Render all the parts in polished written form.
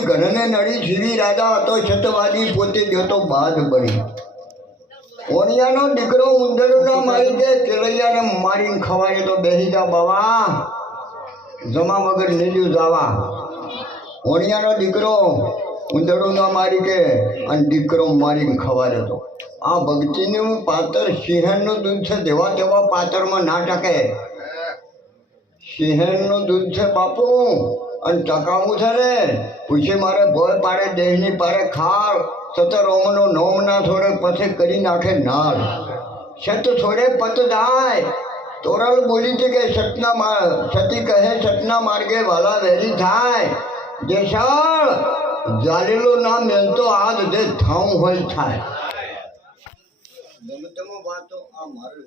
ઘરને નડી જીવી રાજા હતો છતવાદી પોતે જતો બાદ બની ઓણિયાનો દીકરો ઉંદરડો ના મારી દે કેળૈયાને મારીને ખવાય તો બેહી જા બાવા જમા વગર નીલું જાવા ઓણિયાનો દીકરો ઉંદરડો ના મારી કે અને દીકરો મારીને ખવાય તો આ ભક્તિનું પાત્ર સિંહણનું દૂધ છે જેવા તેવા પાત્રમાં ના ટકે સિંહણનું દૂધ છે બાપુ અને ટકાવું છે ને પૂછે મારે ભોય પાડે દેહની પાડે ખાર સતર ઓમનો નોમ ના છોડે પછી કરી નાખે નાર સત છોડે પત જાય તોરલ બોલી છે કે સતી કહે સતના માર્ગે વાલા વેરી થાય જેસળ જાલેલો ના મેલતો આજ જે થાઉં હોય થાય વાતો આ મારું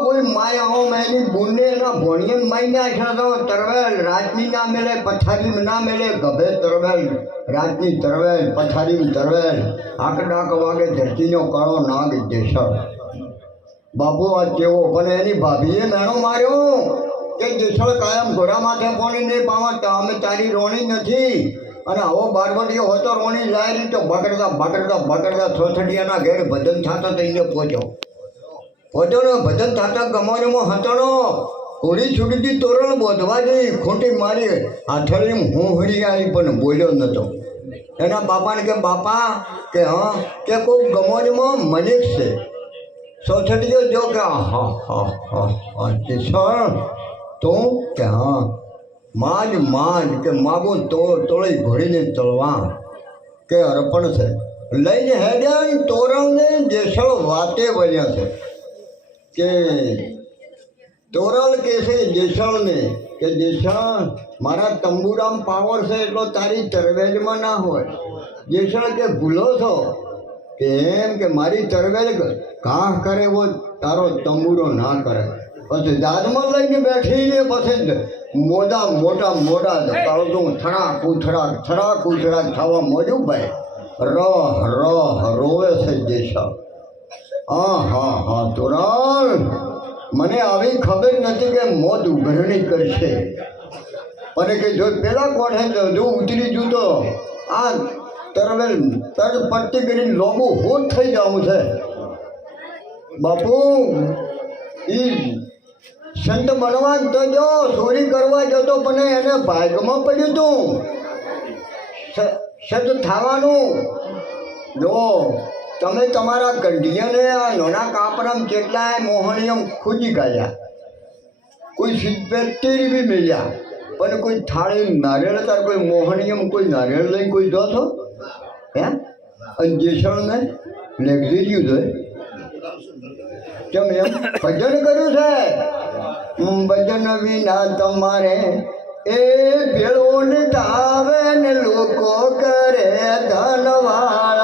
કોઈ માય હો મેની બુને ના ભોણીએ માઈ નાખ્યા તો તરવેલ રાજની ના મેલે પથારી ના મેલે ગભે તરવેલ રાજની તરવેલ પથારી તરવેલ આકડાક વાગે ધરતીનો કાળો નાગ દેશળ બાપુ આ કેવો પણ એની ભાભીએ મેણો માર્યો કે જેસળ કાયમ ઘોડા માથે પોણી નહીં પાવા અમે તારી રોણી નથી અને આવો બારવટીયો હતો રોણી લાયેલી તો બગડતા થોથડિયાના ઘેર ભજન થતા થઈને પહોંચ્યો ને ભજન થતા ગમોનમાં હતણો હોળી છૂટીથી તોરણ બોધવા જઈ ખોટી મારી હાથળીમાં હું હરી આવી પણ બોલ્યો નતો એના બાપાને કે બાપા કે હા કે કોઈ ગમોનમાં મનિક છે સોથડીઓ જો કે હા તું કે હા માજ કે માગું તોળી ઘોડીને તળવા કે અર્પણ છે લઈને હેડ્યા તોરણને જેસળ વાતે બન્યા છે કે તોરલ કે છે જેસળને કે જેસળ મારા તંબુરામ પાવર છે એટલો તારી તરવેજમાં ના હોય જેસળ કે ભૂલો છો કે એમ કે મારી તરવેલ ઘાહ કરે એવો તારો તંબુરો ના કરે પછી દાદમાં લઈને બેઠીને પછી મોટા ધપાવતું થડાક થવા મોજું ભાઈ રોવે છે જેસા હા તોરણ મને આવી ખબર નથી કે મોત ઉઘરણી કરશે પણ કે જો પેલા કોઠે જો ઉતરી જુ તો આ તરવેલ તર પટ્ટી કરીને લોબુ હોત થઈ જવું છે બાપુ ઈ સંત બનવા તો જો ચોરી કરવા જતો પણ એને ભાગમાં પડ્યું હતું સત થવાનું જો તમે તમારા કંઢિયાને આ નાના કાપરામ કેટલાય મોહણીયમ ખોજી કાઢ્યા કોઈ સિદ્ધેર બી મળ્યા પણ કોઈ થાળી નારિયેળ તાર કોઈ મોહણીયમ કોઈ નારિયેળ લઈને કોઈ જો છો હે અને જેસળને લેગઝીર્યું છે કેમ એમ ભજન કર્યું છે ભજન વિના તમારે એ ભેળો ને ધાવે ને લોકો કરે ધનવાળા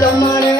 તમારે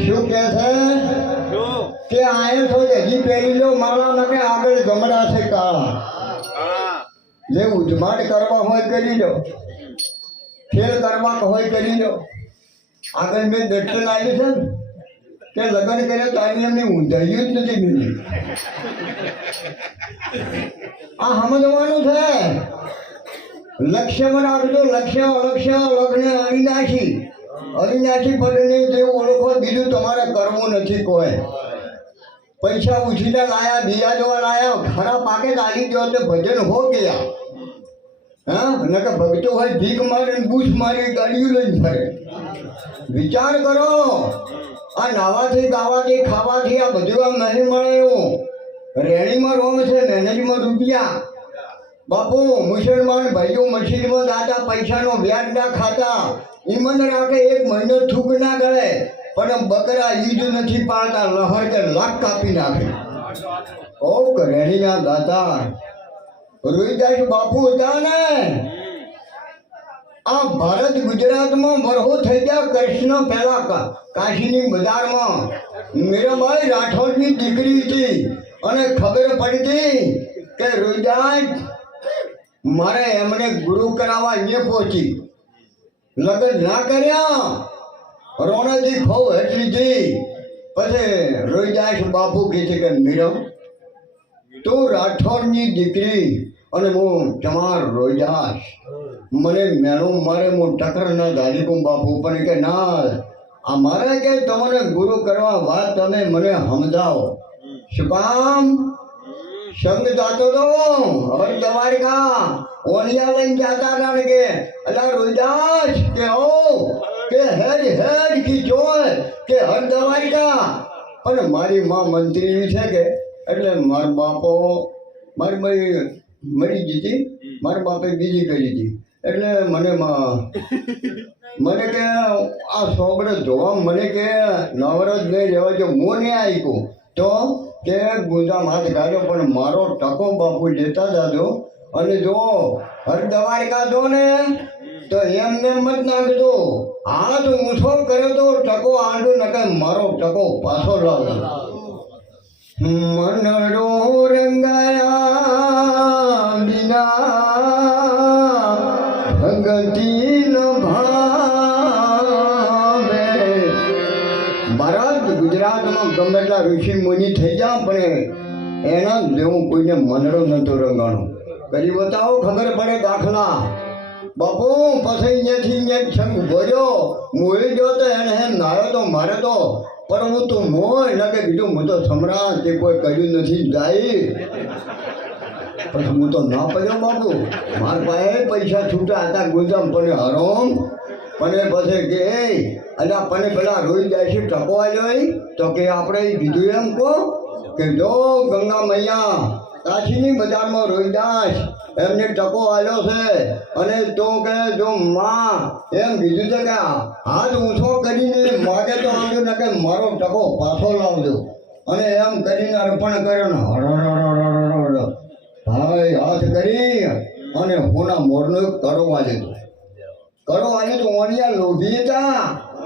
શું કે છે કે આયે તો હજી પહેરી લો માળા નકે આગળ ગમડા છે કાળા જે ઉજમાટ કરવા હોય કરી લો ખેલ કરવા હોય કરી લો આગળ મેં દર્શન આવ્યું છે ને કે લગ્ન કરે તારી એમની ઊંધાયું જ નથી મિલી આ સમજવાનું છે લક્ષ્યમાં રાખજો લક્ષ્ય અલક્ષ્ય લગ્ન અવિનાશી પદને જે ઓળખો બીજું તમારે કરવું નથી કોઈ પૈસા ઉછીને લાયા બીજા જોવા લાયા ખરા પાકે આવી ગયો તો ભજન હો ગયા હા નકે ભક્તો હોય ભીખ મારી બૂસ મારી ગાડીઓ લઈને ફરે વિચાર કરો આ નાવાથી ગાવાથી ખાવાથી આ બધું આમ નહીં મળે એવું રેણીમાં રોમ છે મેનેજમાં રૂપિયા બાપુ મુસલમાન ભાઈઓ મસ્જિદમાં દાદા પૈસાનો વ્યાજ ના ખાતા ઈમન રાખે એક મહિનો થૂક ના ગળે પણ બકરા ઈદ નથી પાડતા લહર કે લાખ કાપી નાખે ઓ રેણીના દાતા રોહિદાસ બાપુ હતા ને આ ભારત ગુજરાતમાં વરહો થઈ ગયા કૃષ્ણ પહેલા કાશીની બજારમાં મીરાબાઈ રાઠોડની દીકરી હતી અને ખબર પડી કે રોહિદાસ મારે એમને ગુરુ કરાવવા અહીંયા પહોંચી લગ્ન ના કર્યા રોણાજી ખો એટલી જઈ પછી રોહિદાસ બાપુ કહે છે કે મીરમ તું રાઠોડની દીકરી અને હું ચમાર રોહિદાસ મને મેણું મારે હું ટકર ના ધારીકું બાપુ પણ કે ના આ મારે કે તમને ગુરુ કરવા વાત તમે મને સમજાવો શું કામ સંગ જાતો તો હર દ્વારકા ઓલિયા લઈને જાતા હતા ને કે અલા રોહિદાસ કે ઓ કે હેડ કી જોય કે હર દ્વારકા પણ મારી માં મંત્રી છે કે એટલે મારા બાપો મારી ભાઈ મરી ગઈ હતી મારા બાપે બીજી કરી હતી એટલે મને કે આ સોબડે જોવા મને કે નવરજ નહીં રહેવા જો હું નહીં આવ્યું તો કે ગુંજા હાથ ગાડ્યો પણ મારો ટકો બાપુ લેતા જાજો અને જો હર દ્વારકા દો ને તો એમને મત નાખજો હાથ ઊંચો કર્યો તો ટકો આંડો નકે મારો ટકો પાછો લાવજો મનડો રંગાયા બિના ભગતી ન ભાવે ભારત ગુજરાતમાં ગમે એટલા ઋષિ મુનિ થઈ ગયા પણ એના જેવું કોઈને મનડો નતો રંગાણો કરી બતાવો ખબર પડે દાખલા બાપુ પછી અહીંયાથી છંગ ભર્યો મોઈ ગયો તો એને નાયો તો મારે તો પણ હું તો મોય ના કે બીજું હું તો સમ્રાટ તે કોઈ કર્યું નથી જાય પછી હું તો ના પડ્યો બાપુ મારા પાસે પૈસા છૂટા હતા ગુંજામ પણ હરોમ પણ પછી કે અલ્યા પણ પેલા રોઈ જાય છે ટકો આવ્યો તો કે આપણે કીધું એમ કહો કે જો ગંગા મૈયા કાશીની બજારમાં રોહિદાસ એમને ટકો આવ્યો છે અને તો કે જો માં એમ કીધું છે કે હાથ ઊંચો કરીને માગે તો આવ્યો ને કે મારો ટકો પાછો લાવજો અને એમ કરીને અર્પણ કર્યો ને હર ભાઈ હાથ કરી અને હોના મોરનો કરો વાલ્યો તો ઓનિયા લોભી હતા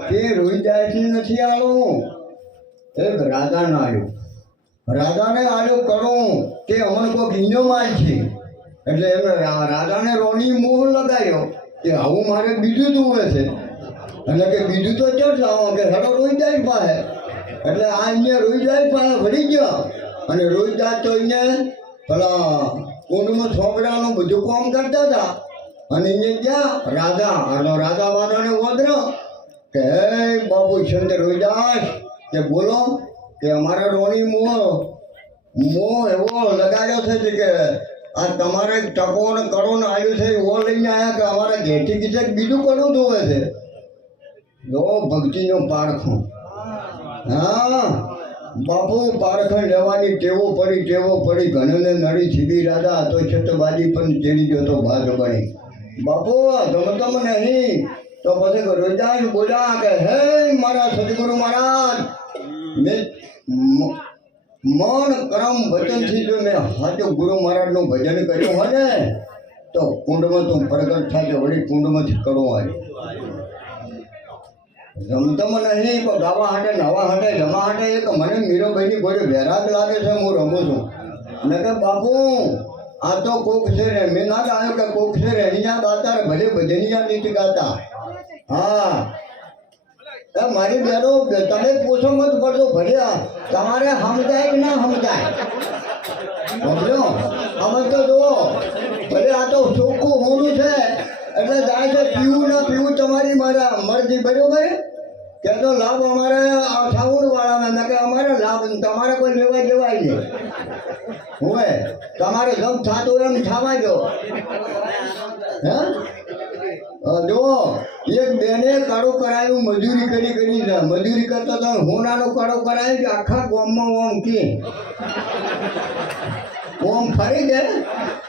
કે રોહિદાસની નથી આવું એક રાજાને આવ્યું રાજાને આલ્યો કરું કે અમને કોઈક ઈનો માલ છે એટલે એમને રાજાને રોણી મોહ લગાવ્યો કે આવું મારે બીજું જોવે છે એટલે કે બીજું તો ચો લાવો કે હેડો રોહિદાસ પાસે એટલે આ અહીંયા રોહિદાસ પાસે ભરી ગયો અને રોહિદાસ તો અહીંયા પેલા કુંડમાં છોકરાનું બધું કામ કરતા હતા અને અહીંયા ગયા રાજા વાદાને ઓદરો કે હે બાબુ ચંદ્ર રોહિદાસ કે બોલો કે અમારા રોણી મોહ એવો લગાડ્યો છે કે આ તમારે ટકો ને કરો ને આવ્યું છે એવો લઈને આવ્યા કે અમારા ઘેરથી કીધે બીજું કરવું જોવે છે જો ભક્તિનો પારખું હા બાપુ પારખણ લેવાની ટેવો પડી ઘણને નડી સીધી રાજા તો છતબાજી પણ ચેડી ગયો તો ભાગ બની બાપુ ગમતમ નહીં તો પછી રોહિદાસ બોલ્યા કે હે મારા સદગુરુ મહારાજ મન કરમ વચનથી જો મેં સાચું ગુરુ મહારાજનું ભજન કર્યું હોય ને તો કુંડમાં તું પ્રગટ થાય વળી કુંડમાંથી કરવું હોય રમતમ નહીં પણ ગાવા હાટે નવા હાટે જમા હાટે એક મને મીરાબાઈની ઘોડે વહેરાત લાગે છે હું રમું છું ને કે બાપુ આ તો કોક છે ને મેં ના ગાયો કે કોક છે ને અહીંયા ગાતા ભલે ભજનિયા નથી ગાતા હા મારી બેનો તમે પૂછો મત પડતો ભર્યા તમારે સમજાય કે ના સમજાય સમજો સમજ તો જુઓ ભલે આ તો ચોખ્ખું હોવું છે એટલે જાય છે પીવું ના પીવું તમારી મારા મરજી બરોબર કે તો લાભ અમારે અઠાવન વાળાના ના કે અમારે લાભ તમારે કોઈ લેવા દેવાય નહીં હોય તમારે ગમ થતું એમ થવા દો હે જો એક બેને કાળો કરાયું મજૂરી કરી છે મજૂરી કરતા તો હોનાનો કાળો કરાયો કે આખા ગામમાં ઓમ કે ઓમ ફરી ગયા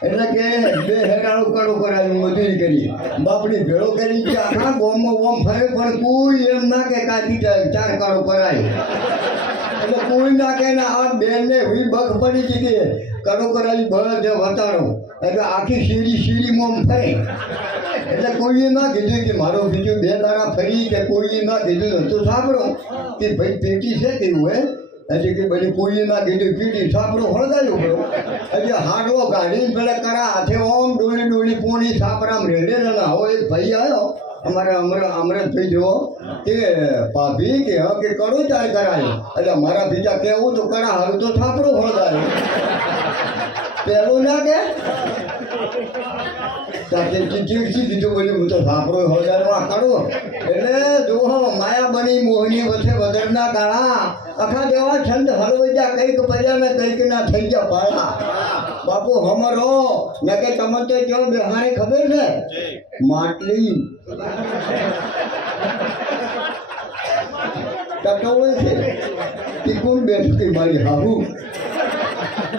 એટલે કે બે હેટાળું કાળો કરાયું મજૂરી કરી બાપડી ભેળો કરી કે આખા ગામમાં ઓમ ફરે પણ કોઈ એમ ના કે કાઢી ચાર કાળો કરાય એટલે કોઈ ના કે આ બેનને હુઈ બગ પડી ગઈ કે કાળો કરાવી બળ જે વટાણો એટલે આખી શીરીમાં ફરે એટલે કોઈએ ના કીધું કે મારો બીજું બે દાડા ફરી કે કોઈએ ના કીધું તો સાંભળો કે ભાઈ પેટી છે કેવું હે હજી કે બધી કોઈએ ના કીધું પીટી સાંભળો હળગાયું કરો હજી હાડવો કાઢીને પેલા કરા હાથે ઓમ ડોલી પોણી સાપરામ રેડે ને આવો એક ભાઈ આવ્યો અમારે અમૃતભાઈ જો કે ભાભી કે હા કે કરું ચાર કરાયો એટલે મારા બીજા કહેવું તો કરા હારું તો સાંભળો હળગાયું પેલું ના કે સાથે ચીચી દીધું બોલ્યું હું તો સાંભળો હળગાયું આ કરું એટલે જુઓ માયા બની મોહની વચ્ચે વગરના ગાળા આખા જેવા છંદ હલવાઈ જા કંઈક પડ્યા ને કંઈક ના થઈ ગયા પાળા બાપુ હમરો ને કે તમે તો કેવો બેહારે ખબર છે માટલી ટટોળે છે કે કોણ બેઠું કે મારી હાહુ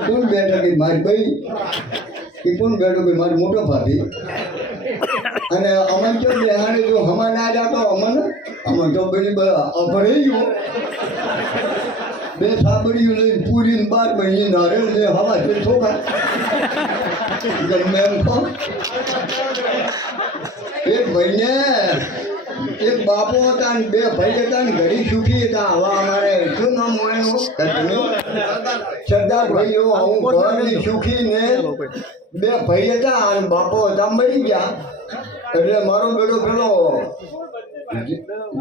કોણ બેઠો કે મારી ભાઈ કે કોણ બેઠો કે મારી મોટો ભાભી અને અમન જો બેહાડે જો હમા ના જાતો અમન તો પેલી અભરાઈ ગયો બે સાબડીઓ લઈને પૂરીને 12 મહિને નારેલ ને હવા છે છોકરા ગમે એમ ખો એક મહિને એક બાપો હતા ને બે ભાઈ હતા ને ઘડી સુખી હતા હવા અમારે શું નામ હોય સરદાર ભાઈઓ હું ઘરની સુખી ને બે ભાઈ હતા અને બાપો હતા મરી ગયા એટલે મારો બેટો પેલો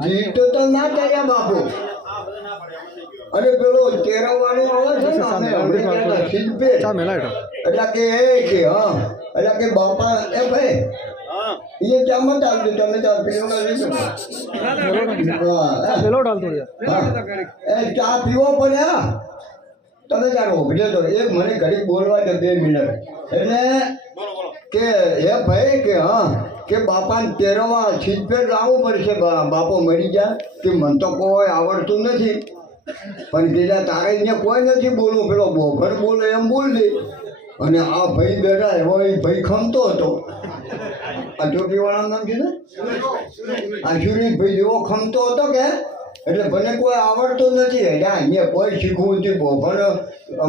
જીતો તો ના કર્યા બાપુ અને પેલો તેરવાનો આવે છે ને શિલ્પે એટલે કે હા એટલે કે બાપા એ ભાઈ ये क्या मत डाल दो તમે તો પીવાનો લેજો પેલો ડાલ દો એ ચા પીવો પડ્યા તમે ચાલો ભલે તો એક મને ઘડી બોલવા દે 2 મિનિટ એટલે કે હે ભાઈ કે હા કે બાપાને તેરવા છીપે લાવવું પડશે બાપો મરી ગયા કે મને તો કોઈ આવડતું નથી પણ બીજા તારે અહીંયા કોઈ નથી બોલવું પેલો બોભર બોલે એમ બોલ દે અને આ ભાઈ બેઠા એવો એ ભાઈ ખમતો હતો આ ચોટીવાળાનું નામ છે ને આ સુરેશભાઈ જેવો ખમતો હતો કે એટલે ભલે કોઈ આવડતું નથી એટલે અહીંયા કોઈ શીખવું નથી બોભર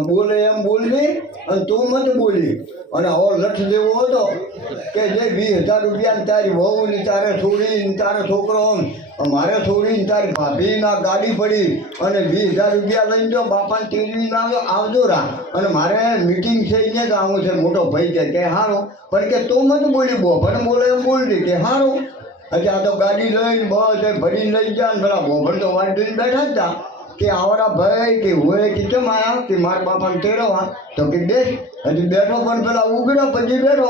બોલે એમ બોલવી અને તું મત બોલી અને આવો લઠ જેવો હતો કે જે 20,000 રૂપિયા તારી વહુ ને તારે છોડી તારો છોકરો મારે છોડીને તારી ભાભીના ગાડી પડી અને 20,000 રૂપિયા લઈને જો બાપાને તેજવી ના આવજો રા અને મારે મીટિંગ છે અહીંયા જ આવું છે મોટો ભાઈ કે હારો પણ કે તું મત બોલી બોભર બોલે એમ બોલતી કે હારો હજી આ તો ગાડી લઈને બસ ભરીને લઈ ગયા ને પેલા બોભર તો વાટ જોઈને બેઠા જ હતા કે આવડા ભાઈ કે હોય કે કેમ આવ્યા કે મારા બાપાને તેરવા તો કે બેસ હજી બેઠો પણ પેલા ઉગડ્યો પછી બેઠો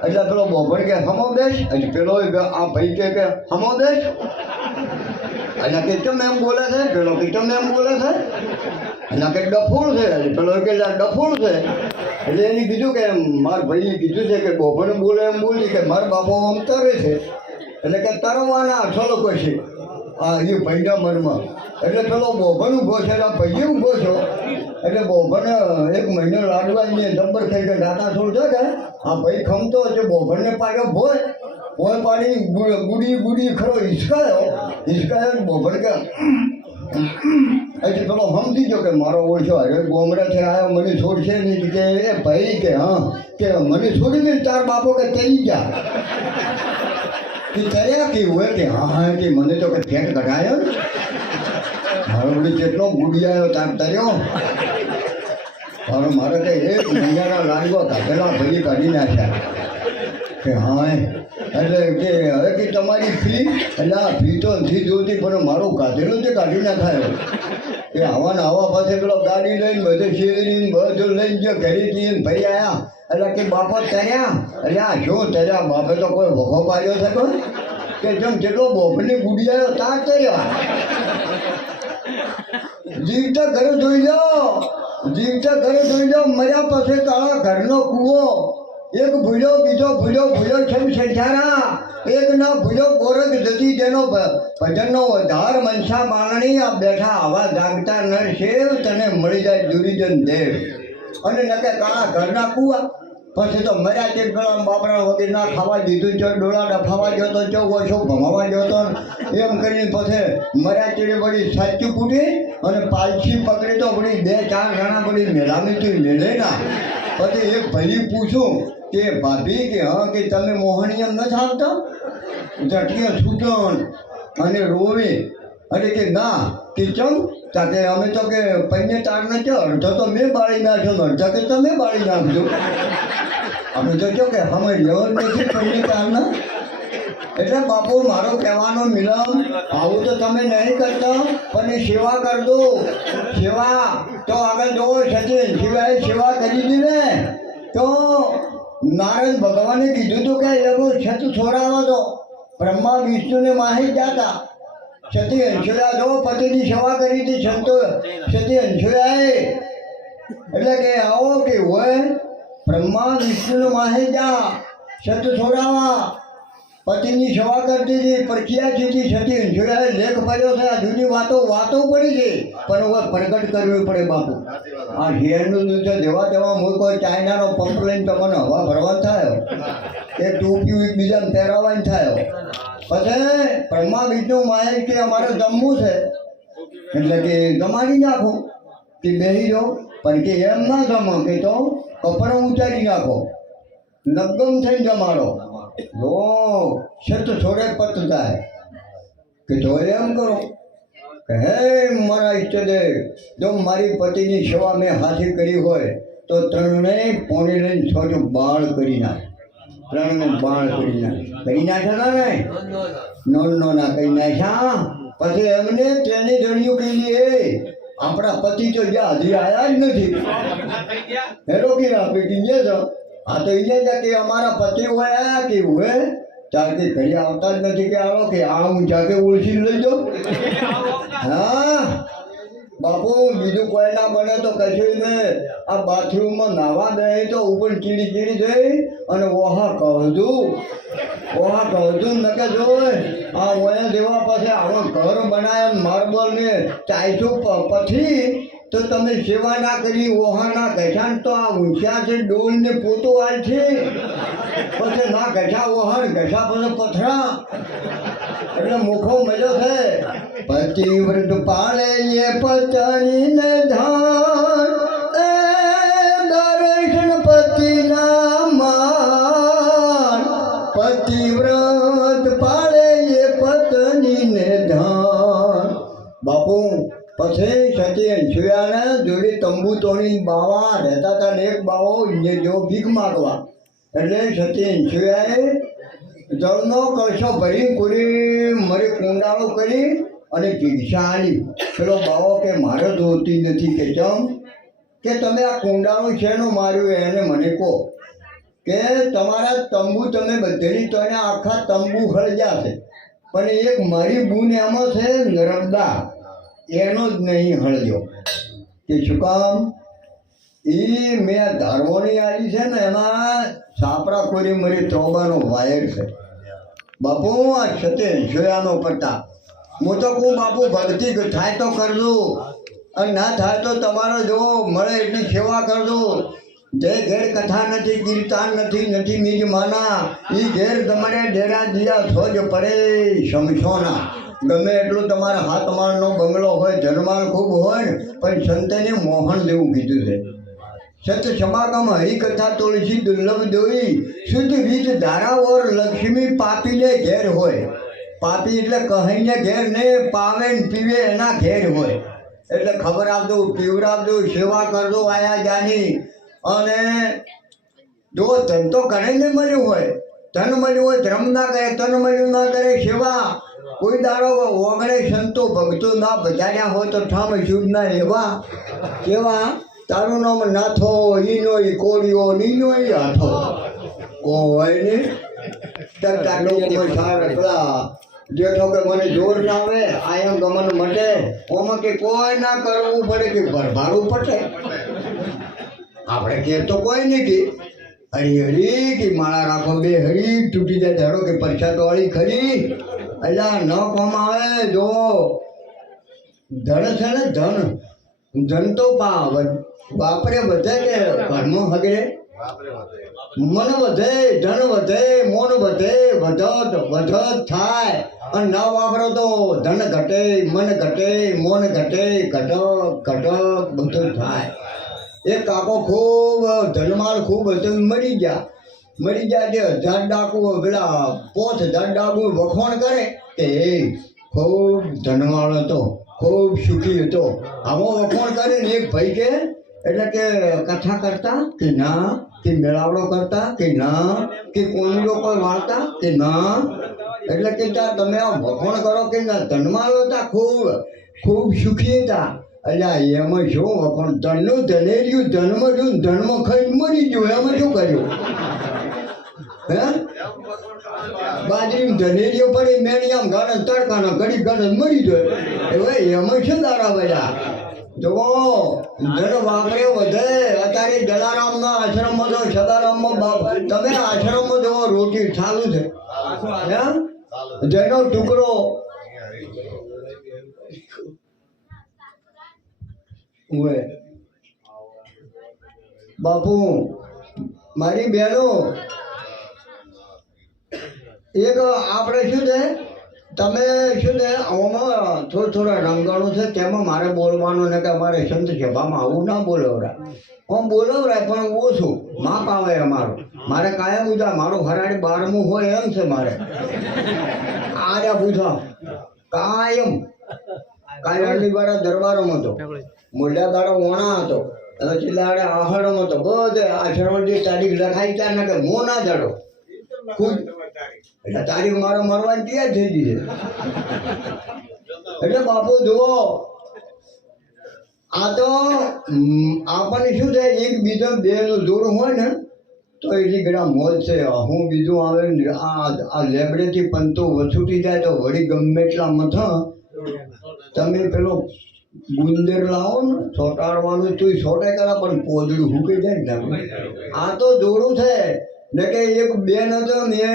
એટલે પેલો બોભર કે હમો બેસ હજી પેલો આ ભાઈ કે હમો બેસ એટલે કે કેમ એમ બોલે છે પેલો કે કેમ એમ બોલે છે એટલે કે ડફોળ છે પેલો કે ડફોળ છે એટલે એની કીધું કે મારા ભાઈએ કીધું છે કે બોભર બોલે એમ બોલી કે મારા બાપો આમ તરે છે એટલે કે તરવાના ઠલો પછી આ એ ભાઈના મનમાં એટલે પેલો બોભર ઊભો છે ભાઈએ ઊભો છો એટલે બોભરને 1 મહિનો લાડવાની નંબર થઈ ગયા દાતા છોડ છે કે આ ભાઈ ખમતો છે બોભરને પાડ્યો ભોય પાડી ગુડી ખરો હિસકાયો બોભર કે એટલે પેલો સમજી ગયો કે મારો ઓળશો હવે ગોમડેથી આવ્યો મને છોડશે નહીં કે એ ભાઈ કે હા કે મને છોડી દે તાર બાપો કે તરી ગયા કે તર્યા કેવું હોય કે હા હા કે મને તો કે ફેંક કઢાયો ને મારો વળી કેટલો ગુડિયાયો તાર તર્યો હવે મારે કે એક મહિનાના લાડવા કાઢેલા ભરી કાઢી નાખ્યા કે હા એટલે કે હવે કે તમારી ફી એટલે આ ફી તો નથી જોતી પણ મારું કાઢેલું જે કાઢી નાખાયો એ આવા ને આવા પાસે પેલો ગાડી લઈને બધે શેરી બધું લઈને ગયો ઘરે જઈને ભાઈ આવ્યા એટલે કે બાપા તર્યા એટલે આ શું તર્યા બાપે તો કોઈ વખો પાડ્યો છે કોઈ કે જેમ જેટલો બોફની ગુડી આવ્યો તાર તર્યા જીવતા ઘરે જોઈ જાઓ જીવતા ઘરે જોઈ જાઓ મર્યા પછી તારા ઘરનો કૂવો એક ભૂલ્યો બીજો ભૂલ્યો છમ સંસારા એક ના ભૂલ્યો ગોરખ જતી જેનો ભજનનો વધાર મનસા માણણી આ બેઠા આવા જાગતા નર શેવ તને મળી જાય દુરીજન દેવ અને નકે કાળા ઘરના કુવા પછી તો મર્યા તે ગળા બાપરા વગેરે ના ખાવા દીધું છે ડોળા ડફાવા જતો ચો ઓછો ભમાવા જતો એમ કરીને પછી મર્યા ચીડી બધી સાચી ફૂટી અને પાલછી પકડી તો બધી 2-4 જણા બધી મેલામી તું મેળે ના પછી એક ભાઈ પૂછું કે ભાભી કે હા કે તમે મોહણી એમ નથી આવતા ઝટકે છૂટણ અને રોવે અને કે ના કે ચમ તાકે અમે તો કે પૈને તાર ન ચો અડધો તો મેં બાળી નાખ્યો અડધો કે તમે બાળી નાખજો અમે તો જો કે અમે લેવર નથી પૈને તારના એટલે બાપુ મારો કહેવાનો મિલમ આવું તો તમે નહીં કરતા પણ એ સેવા કરજો સેવા તો આગળ જો સચિન શિવાય સેવા કરી હતી ને તો નારાયણ ભગવાને કીધું હતું કે એવો છત છોડાવો તો બ્રહ્મા વિષ્ણુને માહી જાતા સતી અંશુયા જો પતિની સેવા કરી હતી સંતો સતી અંશુયાએ એટલે કે આવો કે હોય બ્રહ્મા વિષ્ણુને માહી જા છત છોડાવા પતિની સેવા કરતી હતી પ્રખ્યા હતી સતી અંશુયાએ લેખ પડ્યો છે આ જૂની વાતો પડી છે પણ હવે પ્રગટ કરવી પડે બાપુ આ હિયરનું દૂધ જેવા તેવા હું કોઈ ચાઇનાનો પંપ લઈને તમને હવા ભરવાનું થાય એ ટોપી એકબીજાને પહેરાવવાની થાય પછી બ્રહ્મા વિષ્ણુ માયા કે અમારે જમવું છે એટલે કે જમાડી નાખો કે બેસી જાઓ પણ કે એમ ના જમો કે તો કપડો ઉતારી નાખો નગમ થઈને જમાડો જો છત છોડે પત થાય કે જો એમ કરો કે હે મારા ઈષ્ટદેવ જો મારી પતિની સેવા મેં હાથી કરી હોય તો ત્રણેય પોણી લઈને છોજો બાળ કરી નાખ ત્રણને બાળ કરી નાખ્યા ને નો ના કરી નાખ્યા પછી એમને તેને જણ્યું કહીએ આપણા પતિ તો જ્યાં હજી આવ્યા જ નથી હેરો કે આપે કીએ તો આ તો અહીંયા કે અમારા પતિ હોય આયા કે હોય ચાલતી ઘડી આવતા જ નથી કે આવો કે આ હું જાગે ઓળખી લઈ જાઉં હા બાપુ બીજું કોઈ ના બને તો કશું નહીં આ બાથરૂમમાં નાવા દે તો ઉપર ચીડી જઈ અને ઓહા કહું નકે જોઈ આ ઓયા દેવા પાસે આવો ઘર બનાવ્યા માર્બલ ને ચાઈશું પછી તો તમે સેવા ના કરી ઓહા ના ઘસાન તો આ ઊંચા છે ડોલ ને પોતો આલ છે પછી ના ઘસા ઓહા ઘસા પછી પથરા એટલે મુખો મજો છે પતિવ્રત પાળે એ પત્ની ને ધાન એ દર્શન પતિના માન પતિવ્રત પાળે એ પત્ની ને ધાન બાપુ પછી સતી અંશુયાને જોડે તંબુ તોડી બાવા રહેતા હતા ને એક બાવો ને જો ભીખ માગવા એટલે સતી અંશુયાએ જળનો કળશો ભરી પૂરી મરી કુંડાળો કરી અને ભિક્ષા આલી પેલો બાવો કે મારે જોતી નથી કે ચમ કે તમે આ કુંડાળું શેનું માર્યું એને મને કહો કે તમારા તંબુ તમે બધેલી તો એને આખા તંબુ હળજ્યા છે પણ એક મારી બૂન એમાં છે નર્મદા એનો જ નહીં હળજો કે શું કામ એ મેં ધારવાની આવી છે ને એમાં સાપરા કોરી મરી ત્રોબાનો વાયર છે બાપુ આ સતે જોયાનો કરતા હું તો કહું બાપુ ભક્તિ થાય તો કરજો અને ના થાય તો તમારો જો મળે એટલી સેવા કરજો જે ઘેર કથા નથી કીર્તન નથી નીજ માના એ ઘેર તમારે ડેરા દિયા સોજ પડે સમસોના ગમે એટલું તમારા હાથ માળનો બંગલો હોય, જનમાલ ખૂબ હોય ને, પણ સંતને મોહન જેવું કીધું છે. સત સમાગમ હરિકથા તુલસી દુર્લભ દોઈ શુદ્ધ બીજ ધારાવર લક્ષ્મી પાપીને ઘેર હોય. પાપી એટલે કહીને ઘેર ને, પાવે ને પીવે એના ઘેર હોય. એટલે ખબર આપજો, પીવડાવજો, સેવા કરજો આયા જાની. અને જો ધન તો કરે ને મળ્યું હોય, ધન મળ્યું હોય ધર્મ ના કરે, તન મળ્યું ના કરે સેવા. કોઈ દાડો ઓગણે સંતો ભક્તો ના બજાડ્યા હોય તો ઠામ શુભ ના એવા કેવા. તારું નામ નાથો, ઈનો ઈ કોળીઓ, નીનો ઈ હાથો. કોઈ ને જેઠો કે મને જોર ના આવે, આયમ ગમન મટે, ઓમાં કે કોઈ ના કરવું પડે કે ભરભારું પટે. આપણે ઘેર તો કોઈ નહીં કે હરી હરી કે માળા રાખો બે હરી, તૂટી જાય ધારો કે પરસાદ વાળી ખરી. એટલે ન કોમ આવે. જો ધન છે ને ધન, ધન તો વાપરે વધે કે ઘરમાં હગરે. મન વધે, ધન વધે, મોન વધે, વધત વધત થાય. અને ના વાપરો તો ધન ઘટે, મન ઘટે, મોન ઘટે, ઘટક ઘટક બધું થાય. એક કાકો ખૂબ ધનમાલ ખૂબ હતું, મરી ગયા. તે 1000 ડાકુ પેલા 5000 ડાકુ વખોણ કરે કે ખૂબ ધનવાળ હતો, ખૂબ સુખી હતો. આવો વખોણ કરે ને એક ભાઈ કે એટલે કે કથા કરતા કે ના, કે મેળાવડો કરતા કે ના, કે કોઈનો કોઈ વાળતા કે ના. એટલે કે તમે આ વખોણ કરો કે ના, ધનવાળ હતા, ખૂબ ખૂબ સુખી હતા. અલ્યા એમાં શું વખોણ, ધનનું ધનેર્યું, ધનમાં જોયું, ધનમાં ખાઈ મરી ગયું, એમાં શું કર્યું? હે બાજરી ધનેરીઓ પડી મેણિયામ ગાડે તડકાનો ઘડી ઘડે મરી જાય. હવે એમાં શું દાડા બધા જો ધન વાપરે વધે. અત્યારે જલારામના આશ્રમમાં જો, સદારામમાં બાપ, તમે આશ્રમમાં જુઓ રોટી ચાલુ છે. જેનો ટુકડો બાપુ મારી બહેનો એક આપણે શું છે, તમે શું છે આમાં થોડા રંગણું છે, તેમાં મારે બોલવાનું ને કે અમારે સંત સભામાં આવું ના બોલવરાય. આમ બોલવરાય પણ ઓછું માપ આવે અમારું. મારે કાયમ ઉજા મારું હરાડી 12મું હોય એમ છે મારે. આર્યા પૂછો કાયમ કાયમ વાળા દરબારોમાં હતો, મોઢા દાડો વણા હતો, દાડે આહડમ હતો. બધે આશ્રમની તારીખ લખાઈ ત્યાં ને કે મો ના દાડો ખુદ એટલે તારીખ મારો મરવાની તૈયાર થઈ ગઈ છે. એટલે બાપુ જુઓ, આ તો આપણને શું થાય, એક બીજો બે નું જોડું હોય ને તો એટલી ઘણા મોજ છે. હું બીજું આવે આ લેબડેથી પંતો વછૂટી જાય તો વળી ગમે એટલા મથ તમે પેલો ગુંદર લાવો ને છોટાડવાનું તો 100% પણ પોદડું હુકી જાય ને. આ તો જોડું છે ને કે એક બેન હતો ને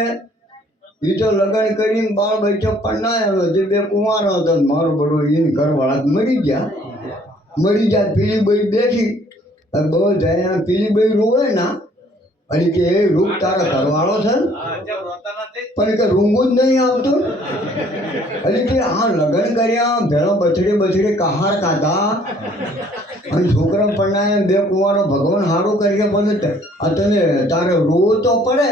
એ તો લગ્ન કરીને બાળ બચ્ચો પણ ના આવ્યો, જે બે કુંવારો હતો મારો બડો એને ઘરવાળા મરી ગયા. પીલી બઈ બેઠી, બહુ જાય પીલી બઈ રોવે ના, અને કે એ રૂપ તારા ઘરવાળો છે પણ કે રૂંગું જ નહીં આવતું. અને કે આ લગ્ન કર્યા, ભેળો બછડી કહાર કાઢા, અને છોકરા પરણાયા, બે કુંવારો ભગવાન સારું કરીએ, પણ તને તારે રોવું તો પડે.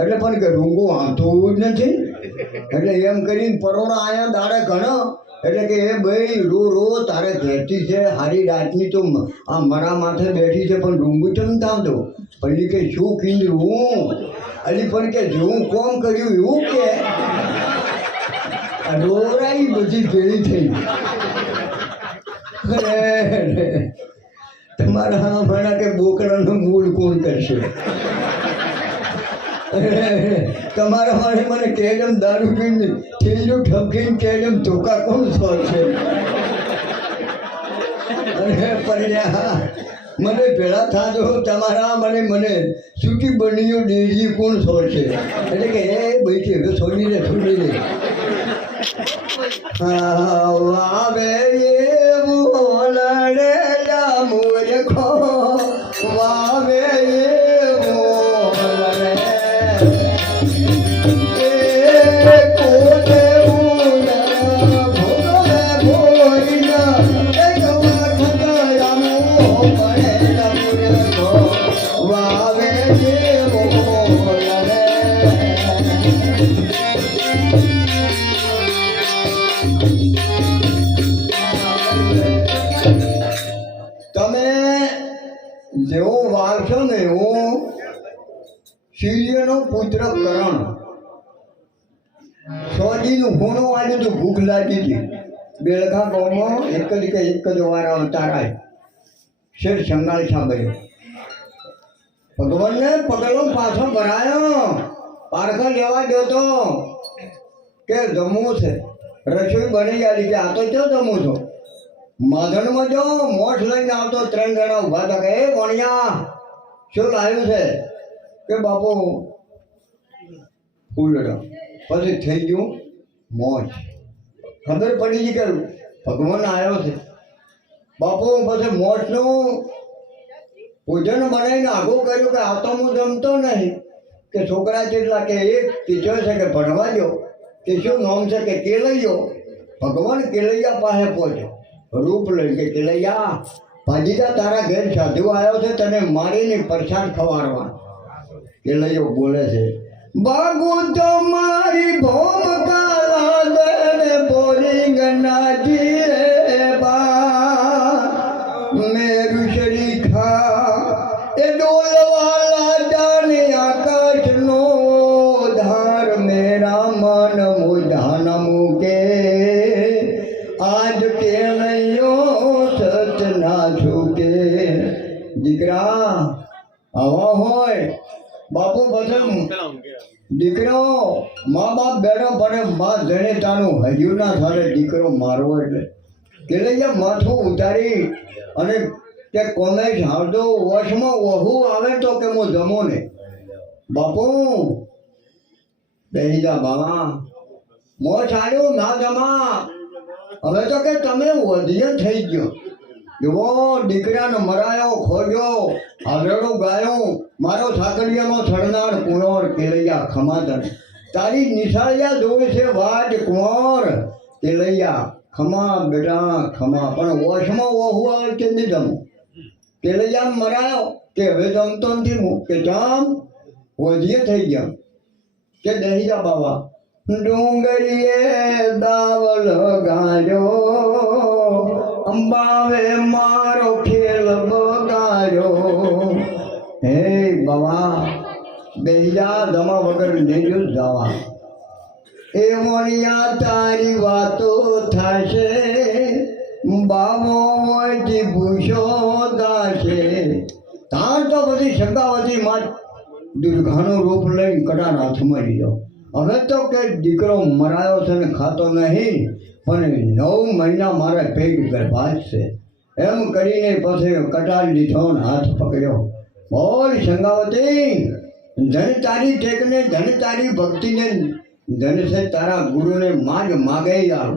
એટલે પણ કે રૂંગું આવતું જ નથી. એટલે એમ કરીને પરોણા આયા દાડે ઘણો. એટલે કે એ ભાઈ રો તારે ઘેરતી છે, હારી રાતની તો આ મરા માથે બેઠી છે પણ રૂંગું તો નથી આવતું. પછી કે શું કીધું અલી, પણ કે જેવું કોમ કર્યું એવું કે રોરાઈ બધી ભેળી થઈ. તમારા હમણાં કે બોકડાનું મૂળ કોણ કરશે? તમારા મારે મને કેડમ દારૂ પીને થેલું ઠપકીને કેડમ ધોકા કોણ શોખ છે? અને પડ્યા મને ભેળા થાજો તમારા મને સૂકી બનીઓ ડેરી કોણ શોખ છે? એટલે કે એ ભાઈ કે હવે છોડી દે વાવે એવું લડેલા મૂર્ખો વાવે એવું જેવો વાવશો ને એવો સૂર્યનો પુત્ર કરણ સોજીનું હોણું આવ્યું હતું, ભૂખ લાગી હતી. બેલખા ગામમાં એક જ વાર અવતાર આવ્યો. શેર સંગાળ સાંભળ્યો, ભગવાનને પગલો પાછો ભરાયો, પારખા લેવા ગયો તો કે જમવું છે, રસોઈ બની ગઈ કે આ તો ક્યાં જમું છો. માધણમાં જો મોઠ લઈને આવતો 3 જણા ઊભા હતા કે એ વણિયા શું લાવ્યું છે કે બાપુ ફૂલડો. પછી થઈ ગયું મોજ, ખબર પડી ગઈ કે ભગવાન આવ્યો છે. બાપુ પછી મોઠનું પૂજન બનાવીને આગું કર્યું કે આ તો હું જમતો નહીં, કે છોકરા જેટલા કે એક ટીચર છે કે ભણવા દો, કે શું નામ છે કે કેલૈયો. ભગવાન કેલૈયા પાસે પહોંચ્યો, રૂપ લઈ કે કેલૈયા ભાજીજા તારા ઘેર સાધુ આવ્યો છે, તને મારીને પ્રસાદ ખવાડવા. કેલૈયો બોલે છે, બાગુ તો મારી ભૂમિકા લાગે બોલી ગનાજી રે બા મેરુ શરીખા એ ડોલવાલા જાને આકાશનો ધાર મેરા મન મુધાન મૂકે આજ કેલૈયો સચ ના છૂકે. દીકરા આવા હોય બાપુ બધું દીકરો મા બાપ બેઠો પડે, મા જનેતાનું હજુ ના થાય દીકરો મારવો એટલે કેલૈયા માથું ઉતારી અને કે કોમેશ હાલતો વશમાં વહુ આવે તો કે હું જમો ને. બાપુ બેહી જા બાબા, મો છાડ્યું ના જમા. હવે તો કે તમે વધીએ થઈ ગયો. જુઓ દીકરાને મરાયો, ખોજ્યો, હાલરડું ગાયો, મારો સાકરિયામાં છડનાર કુંવર કેલૈયા ખમાતન. તારી નિશાળિયા જોવે છે વાજ કુંવર કેલૈયા ખમા બેટા ખમા. પણ વશમાં વહુ આવે કે નહીં જમું. કેલૈયા મરાયો કે હવે જમતો નથી હું, કે જમ વધીએ થઈ ગયા કે દહી જા બાબા. ડુંગરીએ દાવલ ગાયો અંબાવે મારો ખેલ બગાડ્યો. હે બાબા બેજા દમા વગર નહીં જવા. એ વણિયા તારી વાતો થશે, બાબો મોયથી ભૂષો દાશે. તાર તો બધી શંકાવતી માં દુર્ગાનું રૂપ લઈને કટાર હાથમાં લીધો. હવે તો કે દીકરો મરાયો છે ને ખાતો નહીં, પણ 9 મહિના મારે પેટ ગર્ભાશ છે એમ કરીને પછી કટાર લીધો ને હાથ પકડ્યો. બોલ સંગાવતી, ધન તારી ટેકને, ધન તારી ભક્તિને, ધન છે તારા ગુરુને માગ માગે યાર.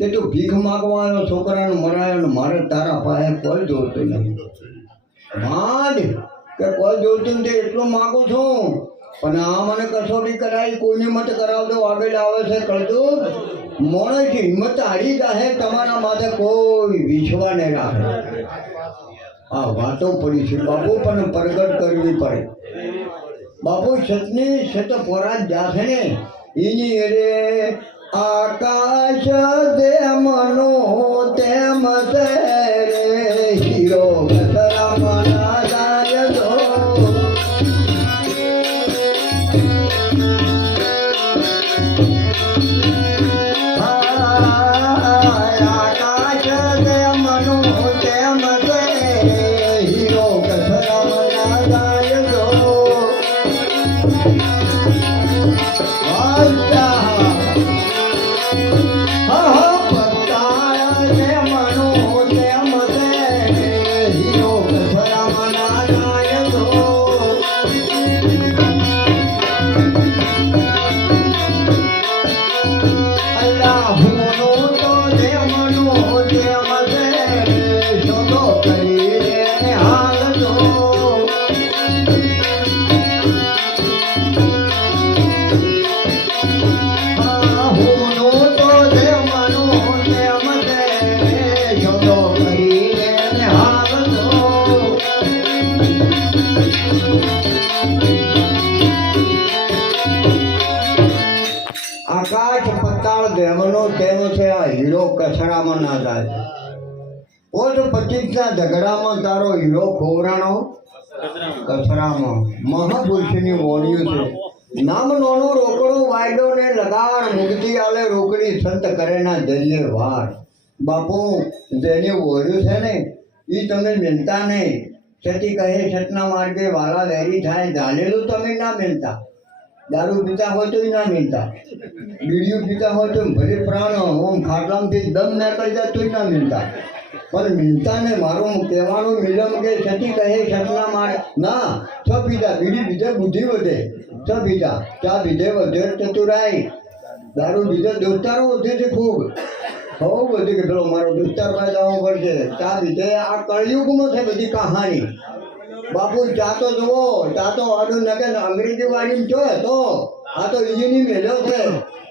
કે તું ભીખ માગવા આવ્યો, છોકરાને મરાયો ને મારે તારા પાસે કોઈ જોતું નહીં. માગ કે કોઈ જોતું નથી એટલું માગું છું, પણ આ મને કસોટી કરાવી કોઈની મત કરાવજો આગળ આવે છે કળતું. મોણસ હિંમત હારી જાહે, તમારા માથે કોઈ વિશ્વા નહીં રાખે. આ વાતો પડી છે બાપુ, પણ પ્રગટ કરવી પડે. બાપુ સતની સત પોરા જાશે ને એની રે આકાશ જેમનો તેમ છે રે હીરો કતરામના જાય તો. આકાશ પતાળ દેવનો તેમ છે, આ હીરો કચરામાં ના જાય. પોત 25ના ઝઘડામાં તારો હીરો ખોવરાણો કચરામાં મહાપુરુષની મોડ્યું છે. નામ નોનો રોકડો વાયદો ને લગાડ મુક્તિ આલે રોકડી સંત કરેના જઈએ વાર. બાપુ જેને ઓળ્યું છે ને એ તમે મિલતા નહીં. છતી કહે છતના માર્ગે વાલા વેરી થાય જાણેલું તમે ના મિલતા. દારૂ પીતા હોય તો ના મિલતા, બીડીયું પીતા હોય તો ભલે પ્રાણ ઓમ ખાટલામાંથી દમ ના કરી જાય તોય ના મિલતા. પણ મિલતા ને મારું કહેવાનું મિલમ કે છતી કહે છતના માર્ગ ના છ પીધા બીડી પીધે બુદ્ધિ વધે, છ પીધા ચા પીધે વધે ચતુરાઈ, દારૂ પીધે દોસ્તારો વધે છે ખૂબ બહુ બધી કે પેલો મારો દોસ્તાર પાસે જવું પડશે. ચા પીધે આ કળયુગમાં છે બધી કહાની. બાપુ ચા તો જુઓ, ચા તો આડું નકે અંગ્રેજી વાળી છો તો આ તો ઈજીની મેળ્યો છે.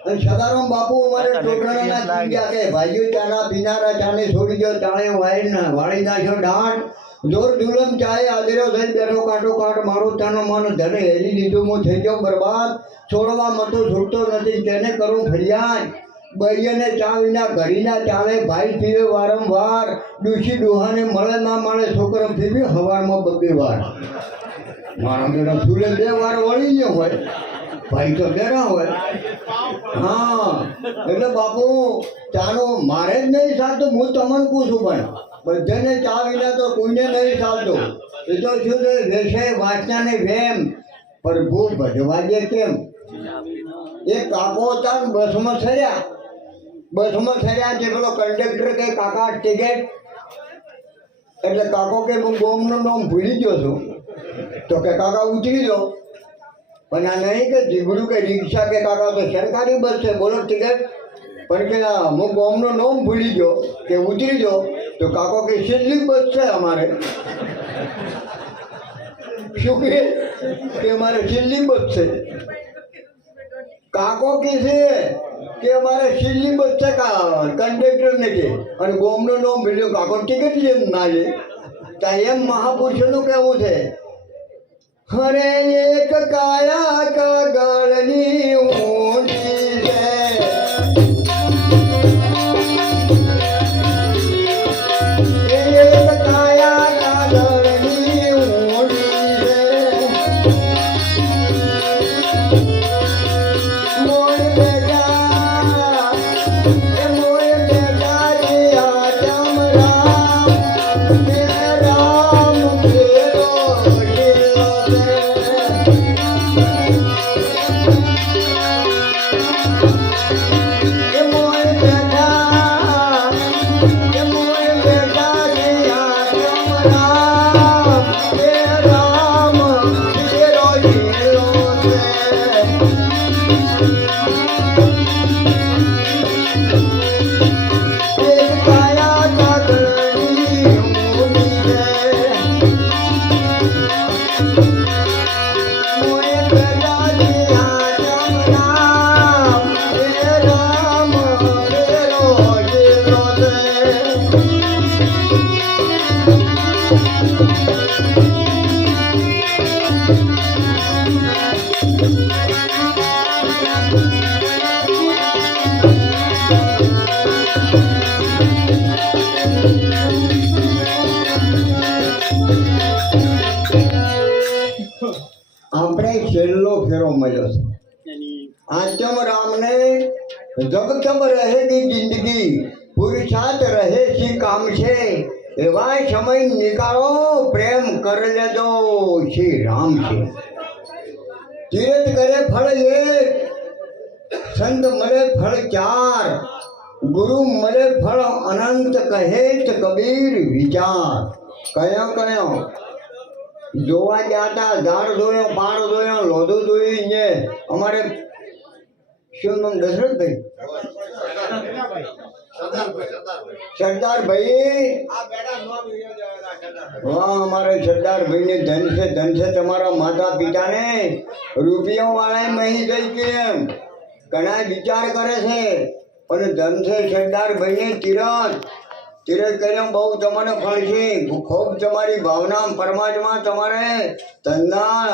અને સદારામ બાપુ અમારે છોકરાના જીવ્યા કે ભાઈઓ ચાના પીનારા ચાને છોડી દો ચાળે વાળી નાખ્યો દાંત જોર દુલમ ચાય આદર્યો થઈ બેઠો કાંટો કાંટ મારો તાનો મન ધને હેરી લીધું હું થઈ ગયો બરબાદ. છોડવા મતો છૂટતો નથી કેને કરું ફરિયાદ. બૈયને ચા વિના ઘડીના ચાલે ભાઈ પીવે વારંવાર. ડૂસી ડોહાને મળે ના મળે છોકરો પીવી હવારમાં 2 વાર. મારા બેટા સુલે 2 વાર વળી ગયો હોય ભાઈ તો બેરા હોય. હા એટલે બાપુ ચાનો મારે જ નહીં ચાલતો, હું તમને પૂછું પણ બધાને ચા વિના તો કોઈને નહીં ચાલતો. એ તો શું છે વેસે વાંચનાને વેમ પ્રભુ ભજવા દે કેમ. એ કાકો હતા બસમાં ચડ્યા તે પેલો કંડક્ટર કે કાકા ટિકિટ, એટલે કાકો કે હું ગોમનું નામ ભૂલી ગયો છું. તો કે કાકા ઉતરી જાઓ. પણ આ નહીં કે જીગડું કે રિક્ષા કે કાકા તો સરકારી બસ છે બોલો ટિકિટ. પણ કે હું ગોમનું નામ ભૂલી ગયો કે ઉતરી જાઓ. તો કાકો કે છેલ્લી બસ છે અમારે. શું કે અમારે છેલ્લી બસ છે. કાકો કે છે કે અમારે છેલ્લી બસ છે કંડક્ટર ને કે અને ગોમનું નામ ભૂલ્યું કાકો ટિકિટ જેમ ના લે. ત્યાં એમ મહાપુરુષોનું કહેવું છે હરે એક કાયા કાગળની ઊંડી છે. એક કાયા કાગળની ઊંડી છે. મોર બેટા એ મોર બેટા રે આ ચમરા હે રામ કેરો આપણે છેલ્લો ફેરો મળ્યો છે. આચમ રામને જબ તબ રહેગી જિંદગી પુરુષાર્થ રહે સી કામ છે. એવા સમય નિકાળો પ્રેમ કર લેજો શ્રી રામ છે. તીર્થ કરે ફળ 1, સંત મળે ફળ 4, ગુરુ મળે ફળ અનંત કહે કબીર વિચાર. કયો જોવા ગયા હતા ઝાડ જોયો, પાડ જોયો, લોધું જોયું. ને અમારે શું નામ દશરથભાઈ સરદારભાઈ. વાહ અમારે સરદારભાઈ ને ધન છે તમારા માતા પિતાને. રૂપિયા વાળા મહી ગઈ કેમ ઘણા વિચાર કરે છે પણ ધન છે સરદારભાઈ ને તીરથ કર્યો બહુ તમને ફળ છે. ખૂબ તમારી ભાવના પરમાત્મા તમારે ધનના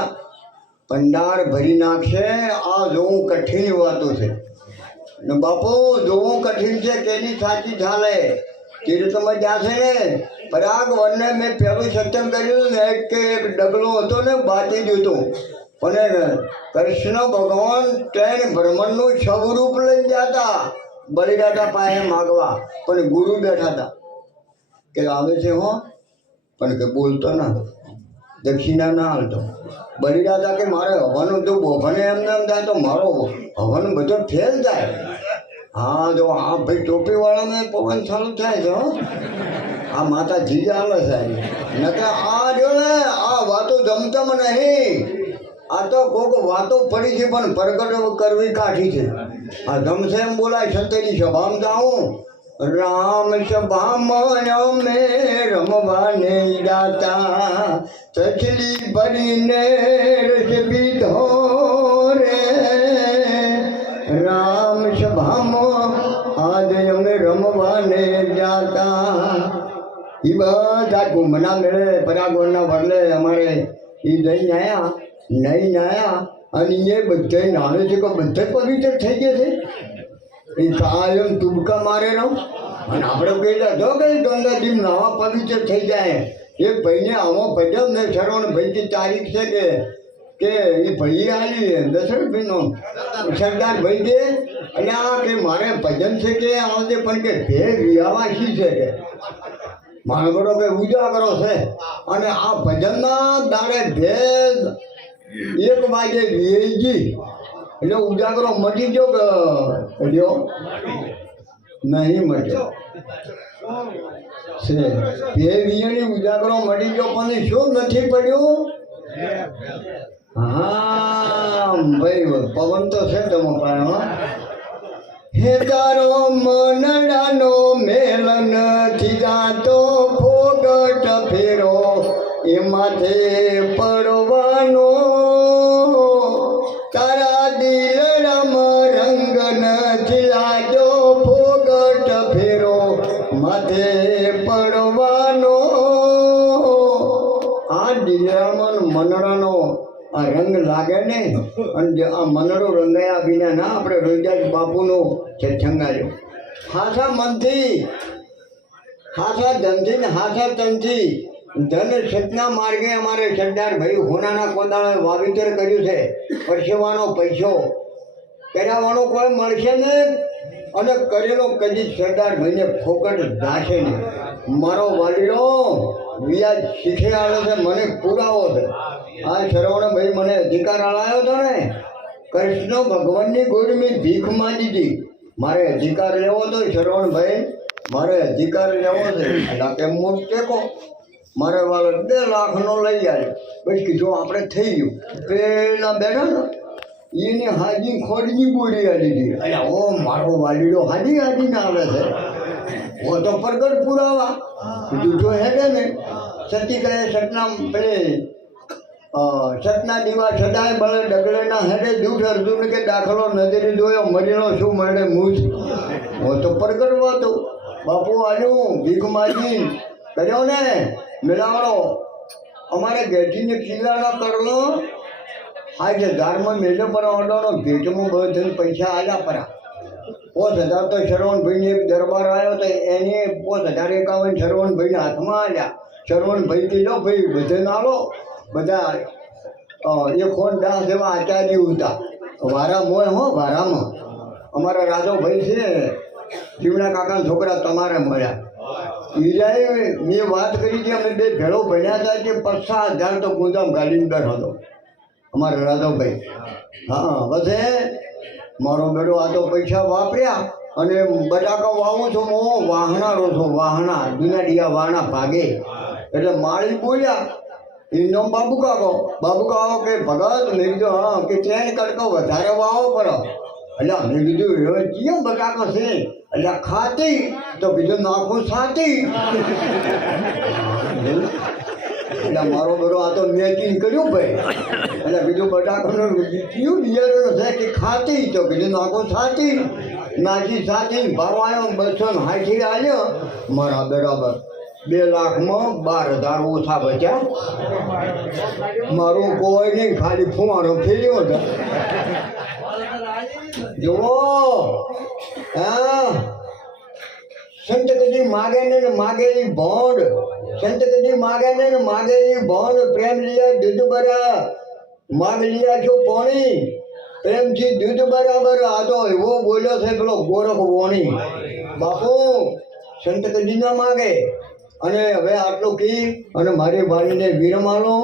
ભંડાર ભરી નાખશે. આ જોવું કઠિન વાતો છે ને બાપુ, જોવું કઠિન છે કેની સાચી ચાલે. તીર્થમાં જાશે ને પરાગ વનને મેં પહેલું સત્સંગ કર્યું ને કે એક ડગલો હતો ને બાજી જોતો પણ કૃષ્ણ ભગવાન ટ્રેન બ્રહ્મણનું સ્વરૂપ લઈ જતા બલિરાજા પાસે માગવા પણ ગુરુ બેઠા હતા કે આવે છે હો પણ કે બોલતો ના દક્ષિણા ના હાલતો બલિરાજા કે મારે હવાનું જો બોભને એમને એમ થાય તો મારો હવન બધો ફેલ જાય હા જો આ ભાઈ ટોપીવાળાને પવન ચાલુ થાય છે હો આ માતા જીજા હાલે સાહેબ નકર આ જો ને આ વાતો જમતમ નહીં આ તો કોક વાતો પડી છે પણ પ્રગટ કરવી કાઠી છે આ ગમશે એમ બોલાય સત્યની સભામાં જાઉં રામ સભામાં અમે રમવાને જાતા તછલી ભરીને રસ પીધો રે રામ સભામાં આજે અમે રમવાને જાતા એ બધા કુંભના મેળે પરાગોળના વરલે અમારે એ જઈને આવ્યા નહીં આયા અને એ બધા નાણે છે કે બધા પવિત્ર થઈ ગયા છે એ કાયમ તુબકા મારે રહો અને આપણે કહેલા જો કે ગંગાજી નાવા પવિત્ર થઈ જાય એ ભાઈને આવો ભજન ને શ્રવણ ભાઈની તારીખ છે કે એ ભાઈ આવી દશરથભાઈનો સરદાર ભાઈ કે અને આ કે મારે ભજન છે કે આવજે પણ કે ભે વિયાવાસી છે કે મારો બરો કે ઉજાગરો છે અને આ ભજનના દાડે ભેદ 1 વાગે વીએજી એટલે ઉજાગરો મટી ગયો કે રહ્યો નહીં મટ્યો છે બે વીએની ઉજાગરો મટી ગયો પણ શું નથી પડ્યું હા ભાઈ પવન તો છે તમે પાયો હે તારો મનડાનો મેલ નથી જાતો ફોગટ ફેરો એ માથે પડવાનો તારા દિલડામાં રંગ નથી લાગ્યો ફોગટ ફેરો માથે પડવાનો આ દિલડામાં મનડાનો આ રંગ લાગે ને અને આ મનડો રંગાયા વિના ના આપણે રોજાજ બાપુનો સત્સંગાયો હાથા મનથી હાથા ધનથી ને હાથા તનથી ધન સતના માર્ગે અમારે સરદાર ભાઈ હોનાના કોદાળે વાવેતર કર્યું છે પરસેવાનો પૈસો કરાવવાનો કોઈ મળશે ને અને કરેલો કદી સરદાર ભાઈને ફોકટ જાશે નહીં મારો વાલીડો વ્યાજ શીખે આવ્યો છે મને પુરાવો છે આ શ્રવણભાઈ મને અધિકાર આળાયો હતો ને કૃષ્ણ ભગવાનની ગોળી મેં ભીખ માંગી હતી મારે અધિકાર લેવો હતો શ્રવણભાઈ મારે અધિકાર લેવો છે એટલે કે હું ટેકો મારે વાલો 2 લાખનો લઈ આવ્યો પછી કીધું આપણે થઈ ગયું પેલા બેઠા ને એને હાજી ખોડની ગોળી આવી હતી એટલે ઓ મારો વાલીડો હાજી હાજીને આવે છે ઓ તો પ્રગટ પુરાવા કીધું જો હેડે ને સતી કહે સતના પેલે સતના દીવા સદાય બળે ડગલેના હેડે જૂઠ અર્જુન કે દાખલો નજરે જોયો મરેલો શું મળે મૂછ હું તો પ્રગટ વાતો બાપુ આવ્યું ભીખ માગી કર્યો ને મેળાવડો અમારે ગેઠીને કિલ્લાનો કરલો આજે ધારમાં મેળો પર ઓર્ડરનો ભેટમાં બધું પૈસા આવ્યા પરા 5000 તો શ્રવણભાઈને એક દરબાર આવ્યો તો એને 5051 શ્રવણભાઈના હાથમાં આવ્યા શ્રવણભાઈ કીધો ભાઈ બધે નાલો બધા એક ખોન દાસ જેવા આચાર્ય હતા વારા મોય હો વારામાં અમારા રાધવભાઈ છે જીવના કાકાના છોકરા તમારે મળ્યા ઈરાએ મેં વાત કરી કે અમે 2 ભેળો ભણ્યા હતા કે 50,000 તો ગુંદામ ગાડીને દર હતો અમારા રાધવભાઈ હા બધે મારો બેડો આ તો પૈસા વાપર્યા અને બટાકા વાવું છું હું વાહણારો છું વાહણા દુનિયા વાહણા ભાગે એટલે માળી બોલ્યા એનો બાબુ કાકો કે ભગત મેં કીધું હા કે 3 કડકો વધારે વાવો પડો એટલે મેં કીધું હવે કેમ બટાકો છે એટલે ખાતી તો બીજું નાખું સાતી એટલે મારો બેડો આ તો મેચિંગ કર્યું ભાઈ એટલે બીજું બટાકાનું કયું બિયારણ છે કે ખાતી તો બીજું નાખું સાતી નાખી સાતી ભાવ આવ્યો 260 આવ્યો મારા બરાબર 2 લાખમાં 12,000 ઓછા બચ્યા મારું કોઈ નહીં ખાલી ફુવારો ફેર્યો હતો જુઓ હા સંત કદી માગે ને માગેલી ભોંડ, સંત કદી માગે ને માગેલી ભોંડ, પ્રેમ લીયા દૂધ બરા માગ લીયા છો પોણી, પ્રેમથી દૂધ બરાબર. આ તો એવો બોલ્યો છે પેલો ગોરખ વોણી. બાપુ સંત કદી ના માગે. અને હવે આટલું કી અને મારી વાણીને વિરમાલો.